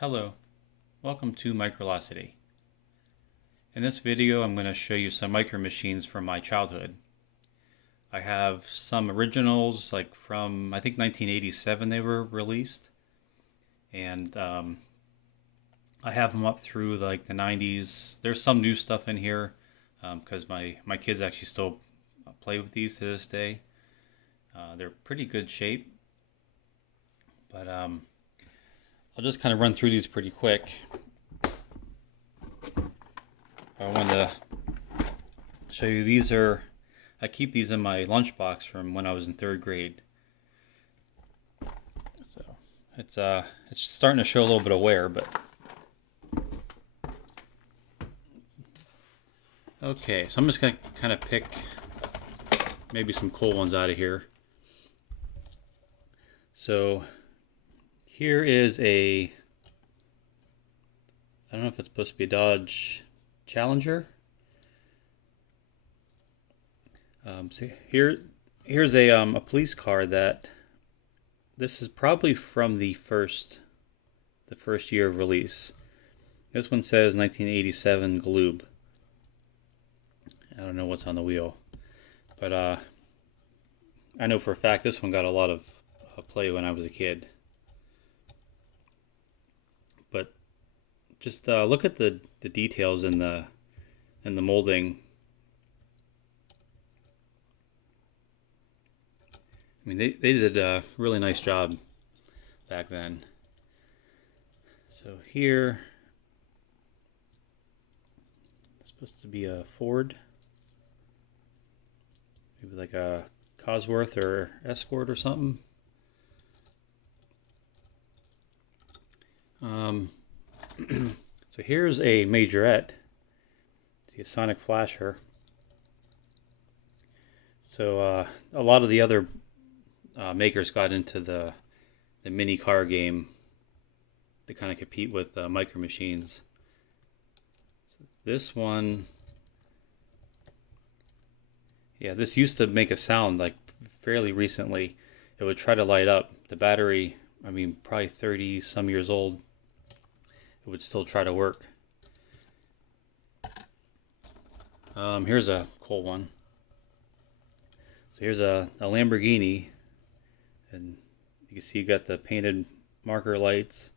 Hello, welcome to Microlocity. In this video I'm going to show you some micro machines from my childhood. I have some originals like from I think 1987 they were released, and I have them up through like the 90s. There's some new stuff in here because my kids actually still play with these to this day. They're pretty good shape, but I'll just kind of run through these pretty quick. I wanted to show you I keep these in my lunchbox from when I was in third grade. So it's starting to show a little bit of wear, but okay. So I'm just gonna kind of pick maybe some cool ones out of here. So here is I don't know if it's supposed to be a Dodge Challenger. See here's a police car that this is probably from the first year of release. This one says 1987 Galoob. I don't know what's on the wheel, but I know for a fact this one got a lot of play when I was a kid. But just look at the details in the molding. I mean, they did a really nice job back then. So here, it's supposed to be a Ford, maybe like a Cosworth or Escort or something. So here's a Majorette. See a Sonic Flasher. So a lot of the other makers got into the mini car game to kind of compete with micro machines. So this one, yeah, this used to make a sound like fairly recently. It would try to light up. The battery, I mean, probably 30 some years old, it would still try to work. Here's a cool one. So here's a Lamborghini, and you can see you got the painted marker lights,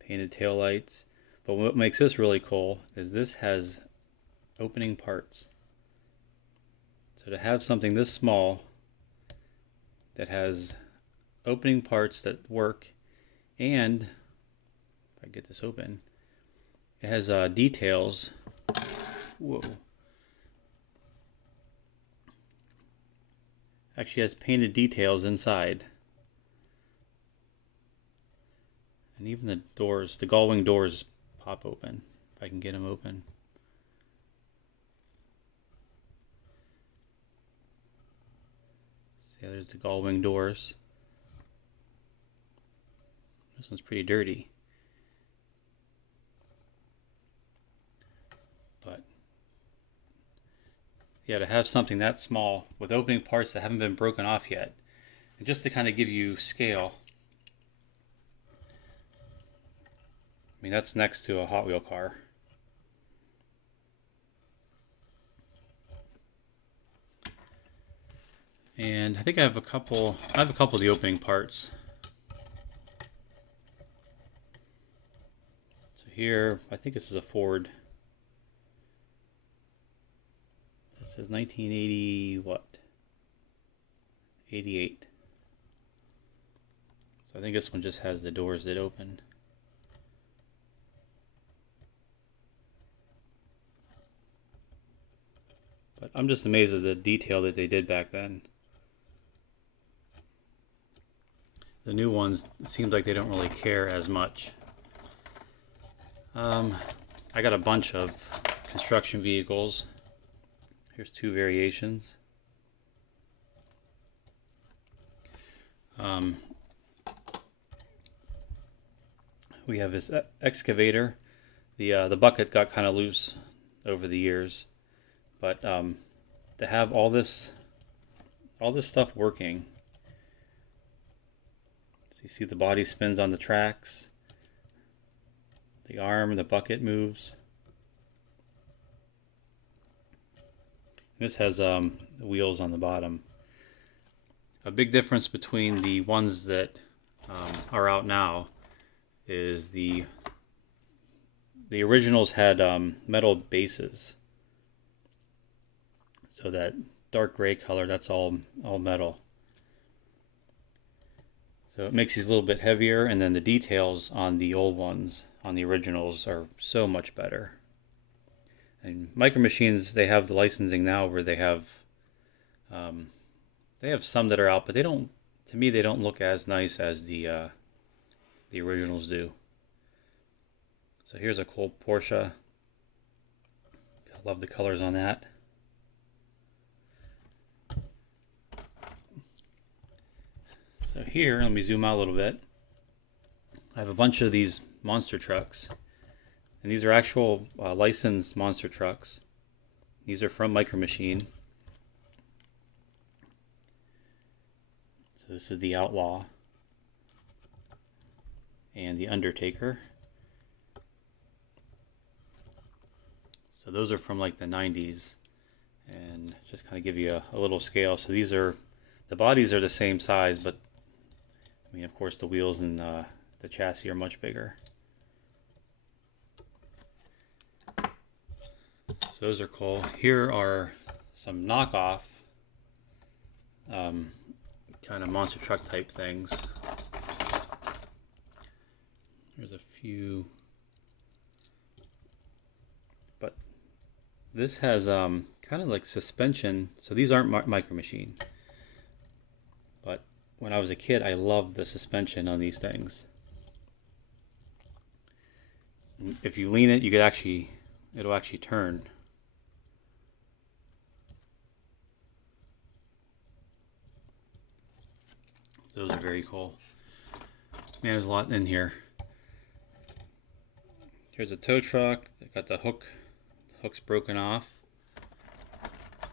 painted tail lights. But what makes this really cool is this has opening parts. So to have something this small that has opening parts that work, and if I get this open, it has details. Whoa. Actually has painted details inside. And even the doors, the gull-wing doors pop open, if I can get them open. See, there's the gull-wing doors. This one's pretty dirty. But yeah, to have something that small with opening parts that haven't been broken off yet, and just to kind of give you scale, I mean, that's next to a Hot Wheel car. And I think I have a couple of the opening parts. So here, I think this is a Ford. It says 1980 what? 88. So I think this one just has the doors that open. But I'm just amazed at the detail that they did back then. The new ones, it seems like they don't really care as much. I got a bunch of construction vehicles. Here's two variations. We have this excavator. The bucket got kind of loose over the years, but to have all this stuff working. So you see the body spins on the tracks, the arm, the bucket moves. This has the wheels on the bottom. A big difference between the ones that are out now is the originals had metal bases. So that dark gray color, that's all metal. So it makes these a little bit heavier, and then the details on the old ones, on the originals, are so much better. And Micro Machines, they have the licensing now where they have some that are out, but they don't. To me, they don't look as nice as the originals do. So here's a cool Porsche. I love the colors on that. So here, let me zoom out a little bit. I have a bunch of these monster trucks. And these are actual licensed monster trucks. These are from Micro Machine. So this is the Outlaw and the Undertaker. So those are from like the 90s, and just kind of give you a little scale. So these are, the bodies are the same size, but I mean, of course, the wheels and the chassis are much bigger. So those are cool. Here are some knockoff kind of monster truck type things. There's a few, but this has kind of like suspension. So these aren't Micro Machine, but when I was a kid, I loved the suspension on these things. If you lean it, it'll actually turn. So those are very cool. Man, there's a lot in here. Here's a tow truck. They got the hook's broken off.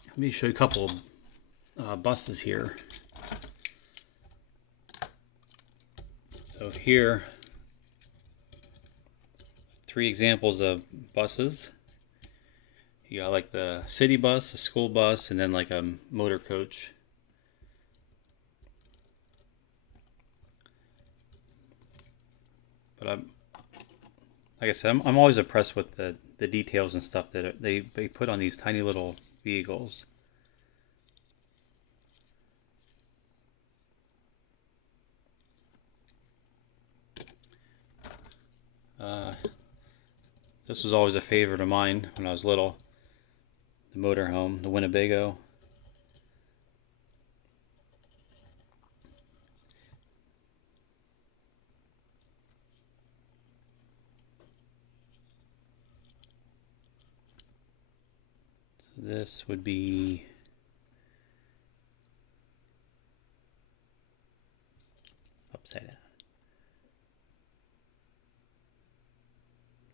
Let me show you a couple buses here. So here, 3 examples of buses. You got like the city bus, a school bus, and then like a motor coach. But like I said, I'm always impressed with the details and stuff that they put on these tiny little vehicles. This was always a favorite of mine when I was little. The motorhome, the Winnebago. This would be upside down.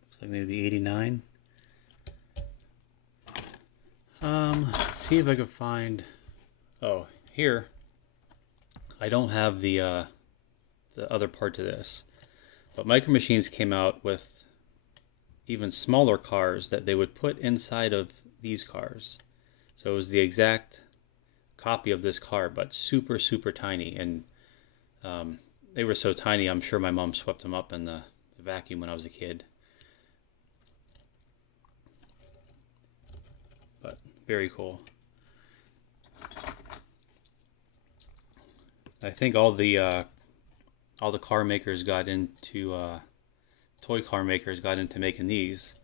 Looks like maybe 89. Let's see if I can find. Oh, here. I don't have the other part to this, but Micro Machines came out with even smaller cars that they would put inside of these cars. So it was the exact copy of this car, but super tiny, and they were so tiny I'm sure my mom swept them up in the vacuum when I was a kid. But very cool. I think all the car makers got into toy car makers got into making these.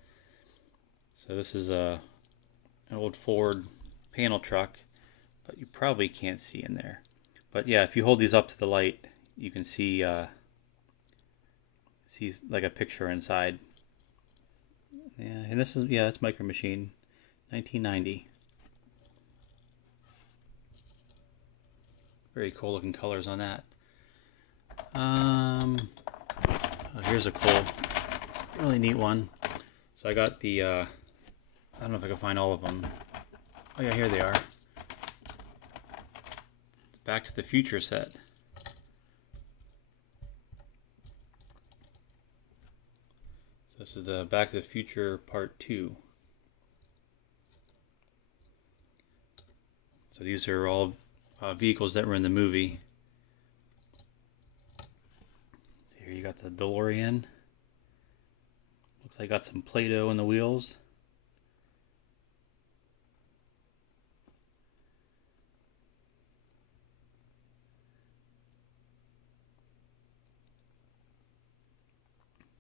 So this is an old Ford panel truck, but you probably can't see in there. But yeah, if you hold these up to the light, you can see like a picture inside. Yeah, and this is, yeah, it's Micro Machine, 1990. Very cool looking colors on that. Oh, here's a cool, really neat one. So I got the, I don't know if I can find all of them. Oh yeah, here they are. Back to the Future set. This is the Back to the Future Part 2. So these are all vehicles that were in the movie. So here you got the DeLorean. Looks like I got some Play-Doh in the wheels.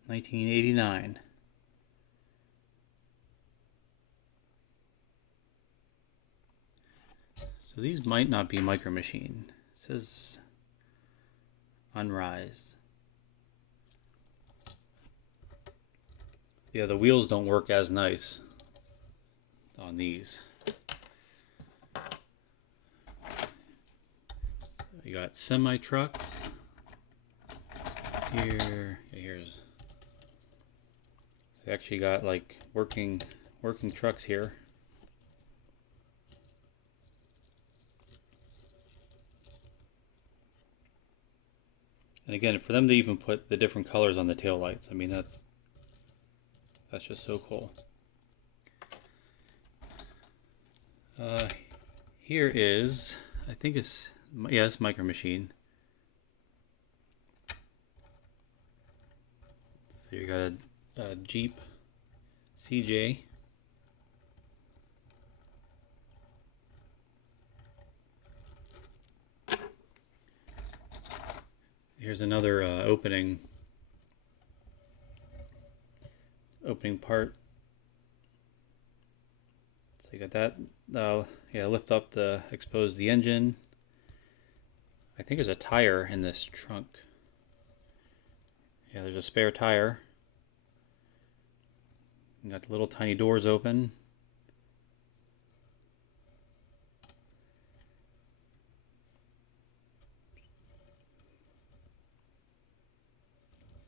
$1989. So these might not be Micro Machine. It says Unrise. Yeah, the wheels don't work as nice on these. So you got semi trucks here. Here's. They actually got like working trucks here. And again, for them to even put the different colors on the taillights, I mean that's just so cool. Here is, I think it's Micro Machine. So you got a Jeep CJ. Here's another opening part. So you got that. Lift up to expose the engine. I think there's a tire in this trunk. Yeah, there's a spare tire. You got the little tiny doors open.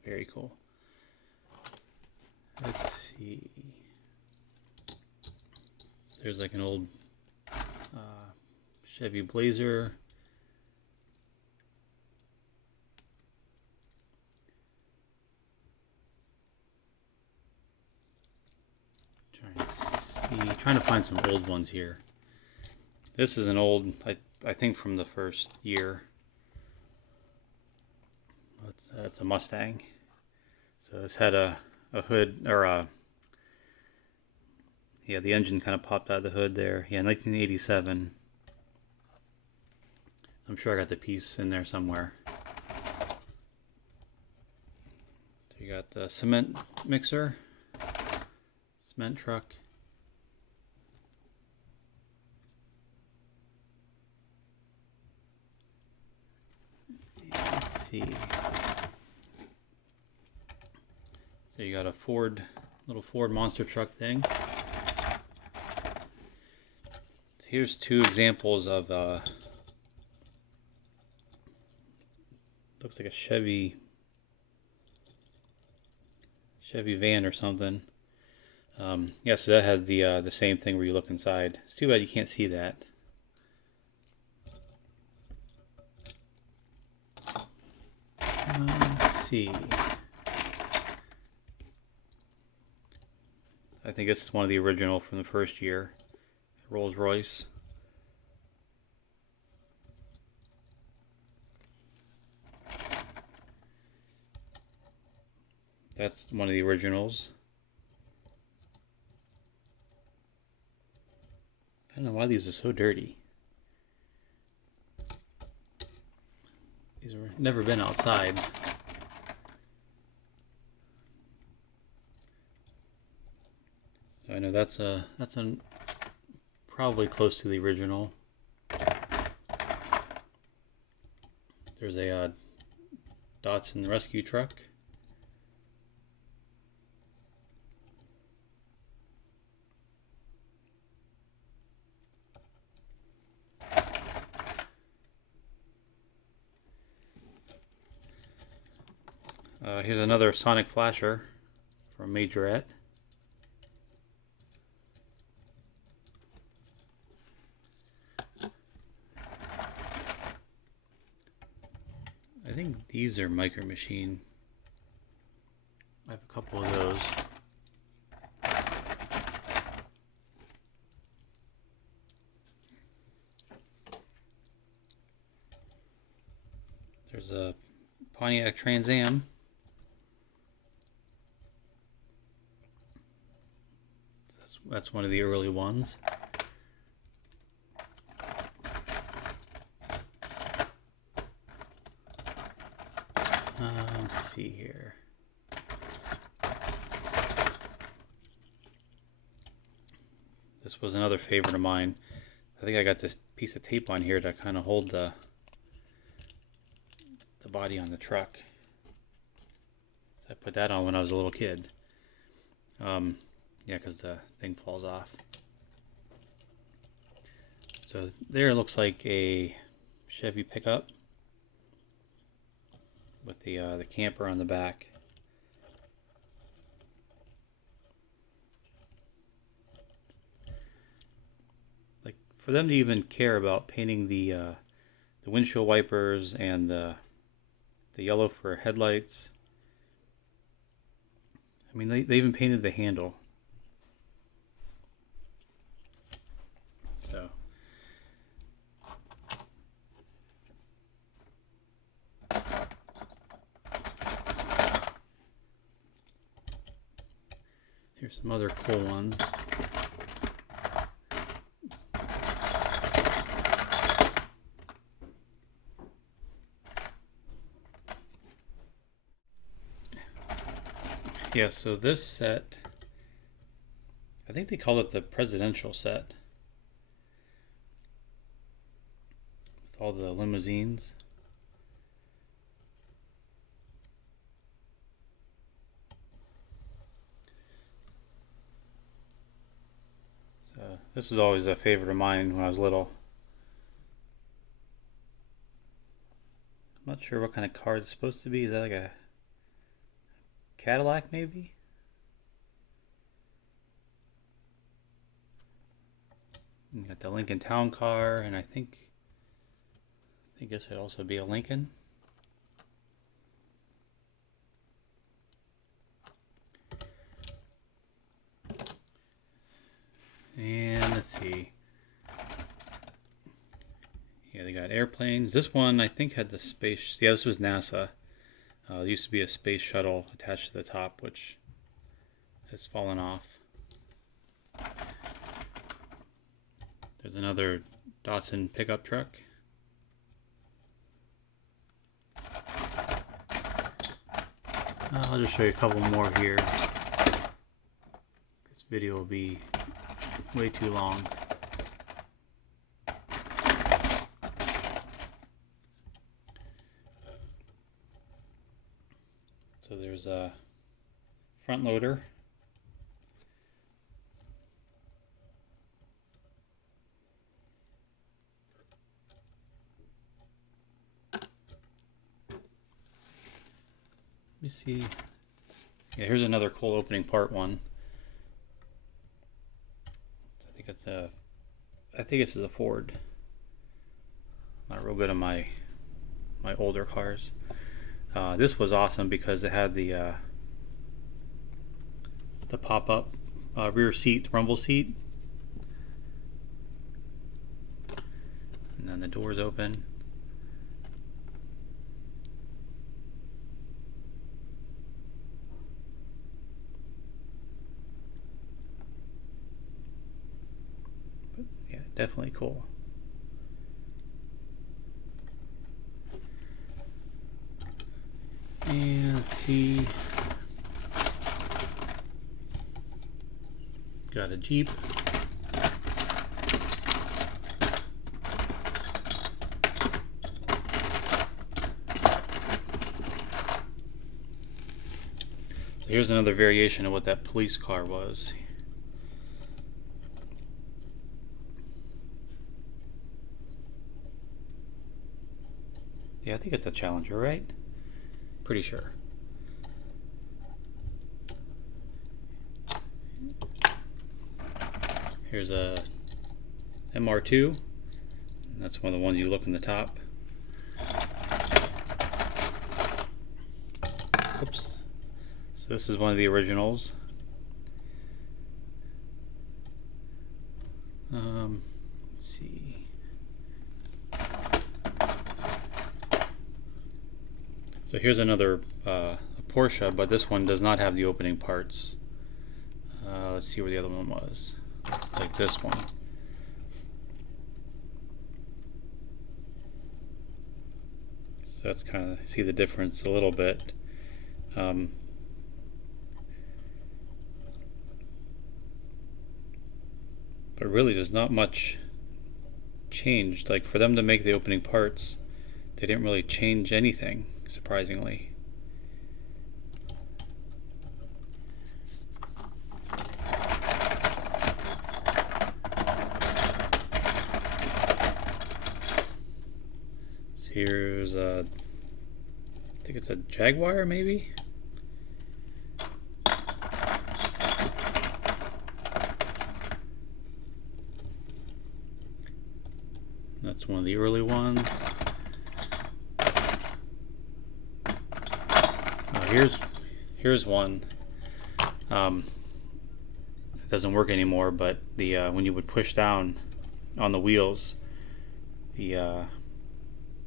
Very cool. Let's see. There's like an old Chevy Blazer. Trying to find some old ones here. This is an old, I think from the first year. It's a Mustang. So this had a hood, or the engine kind of popped out of the hood there. Yeah, 1987. I'm sure I got the piece in there somewhere. So you got the cement mixer, cement truck. Let's see. So you got a little Ford monster truck thing. So here's two examples of looks like a Chevy van or something. Yeah, so that had the same thing where you look inside. It's too bad you can't see that. Let's see. I think this is one of the original from the first year. Rolls Royce. That's one of the originals. I don't know why these are so dirty. These have never been outside. So I know that's probably close to the original. There's a Datsun rescue truck. Here's another Sonic Flasher from Majorette. I think these are Micro Machine. I have a couple of those. There's a Pontiac Trans Am. That's one of the early ones. Let's see here. This was another favorite of mine. I think I got this piece of tape on here to kind of hold the body on the truck. So I put that on when I was a little kid. Yeah, because the thing falls off. So there it looks like a Chevy pickup with the camper on the back. Like, for them to even care about painting the windshield wipers and the yellow for headlights. I mean, they even painted the handle. So here's some other cool ones. Yeah, so this set, I think they call it the presidential set, with all the limousines. So this was always a favorite of mine when I was little. I'm not sure what kind of car it's supposed to be. Is that like a Cadillac maybe? You got the Lincoln Town Car, and I guess it'd also be a Lincoln. And let's see. Yeah, they got airplanes. This one I think had the space. Yeah, this was NASA. There used to be a space shuttle attached to the top, which has fallen off. There's another Datsun pickup truck. I'll just show you a couple more here. This video will be way too long. So there's a front loader. Let me see. Yeah, here's another cool opening part one. I think this is a Ford. I'm not real good on my older cars. This was awesome because it had the pop-up rear seat, rumble seat, and then the doors open. But yeah, definitely cool. And let's see, got a Jeep. So here's another variation of what that police car was. Yeah, I think it's a Challenger, right? Pretty sure. Here's a MR2. That's one of the ones you look in the top. Oops. So this is one of the originals. Let's see. So here's another a Porsche, but this one does not have the opening parts. Let's see where the other one was. Like this one. So that's kind of, see the difference a little bit. But really there's not much changed. Like for them to make the opening parts, they didn't really change anything, surprisingly. So here's a, I think it's a Jaguar maybe? That's one of the early ones. Here's one. It doesn't work anymore, but the when you would push down on the wheels, the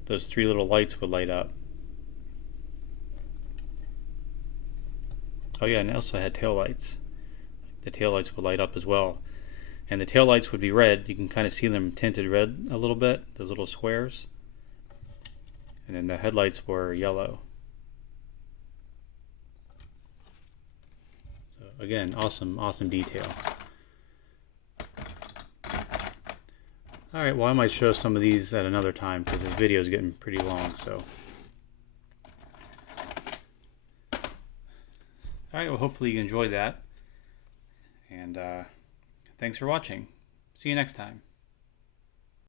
those three little lights would light up. Oh yeah, and it also had tail lights. The tail lights would light up as well. And the tail lights would be red. You can kind of see them tinted red a little bit, those little squares. And then the headlights were yellow. So again, awesome detail. Alright, well I might show some of these at another time because this video is getting pretty long. So, alright, well hopefully you enjoyed that. And thanks for watching. See you next time.